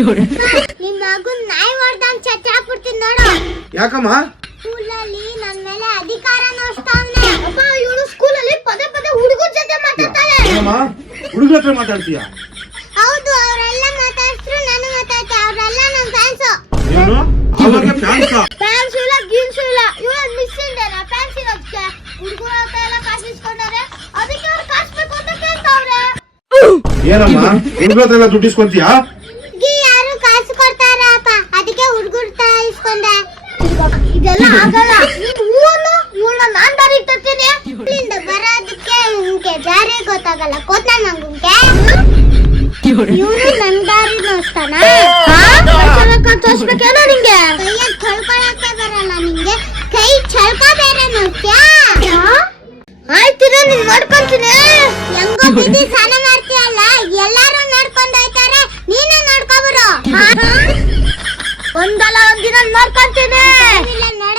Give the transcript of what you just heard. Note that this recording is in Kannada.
ನಿಮ್ ಮಗನ್ ನಾಯಿ ಹೊಡ್ದಂಗ್ ಚಚ್ಚಾಕ್ಬಿಡ್ತೀನಿ ನೋಡು. ಯಾಕಮ್ಮ? ಸ್ಕೂಲಲ್ಲಿ ನನ್ ಮೇಲೆ ಅಧಿಕಾರ ನೋಡ್ತಾವ್ನೆ. ಅಪ್ಪ ಇವಳು ಸ್ಕೂಲಲ್ಲಿ ಪದೇ ಪದೇ ಹುಡುಗರ ಜೊತೆ ಮಾತಾಡ್ತಾಳೆ. ಹುಡುಗರ ಹತ್ರ ಮಾತಾಡ್ತೀಯಾ? ಹೌದು, ಅವರೆಲ್ಲ ಮಾತಾಡ್ಸ್ರು ನಾನು ಮಾತಾಡ್ತೆ. ಅವರೆಲ್ಲ ನನ್ ಫ್ಯಾನ್ಸು. ಏನು ಅವಾಗ ಫ್ಯಾನ್ಸ್? ಫ್ಯಾನ್ಸ್ ಇಲ್ಲ ಗೀನ್ಸ್ ಇಲ್ಲ. ಇವಳು ಮಿಸ್ ಇಂಡಿಯಾ ಫ್ಯಾನ್ಸ್ ಇರೋದಕ್ಕೆ ಹುಡುಗರ ಹತ್ರ ಎಲ್ಲ ಕಾಸು ಇಸ್ಕೊಂಡಾರೆ. ಅದಕ್ಕೆ ಅವ್ರು ಕಾಸ್ಬೇಕು ಅಂತ ಕೇಳ್ತಾವ್ರೆ. ಏನಮ್ಮ ಹುಡುಗರ ಹತ್ರ ಎಲ್ಲ ದುಡ್ಡು ಇಸ್ಕೊಂತೀಯಾ? ಯಾರು ಕಾಸು ಕೊಡ್ತಾರಪ್ಪ, ಅದಕ್ಕೆ ಹುಡುಗರ ಹತ್ರ ಇಸ್ಕೊಂಡೆ. ಇದೆಲ್ಲ ಆಗಲ್ಲ. ಇವಳನ್ನ ನಾನ್ ದಾರಿ ತರ್ತೀನಿ. ಇಲ್ಲಿಂದ ಬರೋದಕ್ಕೆ ನಿಮ್ಗೆ ದಾರಿ ಗೊತ್ತಾಗಲ್ಲ. ಗೊತ್ತಾ ನಂಗೆ ಇವನು ನನ್ ದಾರಿ ನೋಡ್ತಾನ. ತೋರ್ಸ್ಬೇಕೇನೋ ನಿಂಗೆ? ಕೈಯಲ್ಲಿ ತೊಳ್ಕೊಳಕ್ಕೆ ಬರಲ್ಲ ನಿಂಗೆ, ಕೈ ಚಳ್ಕ ಬೇರೆ ನೋಡ್ತ್ಯಾ? ಆಯ್ತಿರ ನೀನ್ ನೋಡ್ಕೊಂತೀನಿ. ಹೆಂಗೋ ಬಿದ್ದಿ ಸ್ನಾನ ಮಾಡ್ತೀಯಲ್ಲ, ಎಲ್ಲಾರು ನೋಡ್ಕೊಂಡು ಹೋಯ್ತಾರೆ, ನೀನು ನೋಡ್ಕೊಬರು. ಒಂದಲ್ಲ ಒಂದಿನ ನೋಡ್ಕೊಂತೀನಿ. ನೋಡ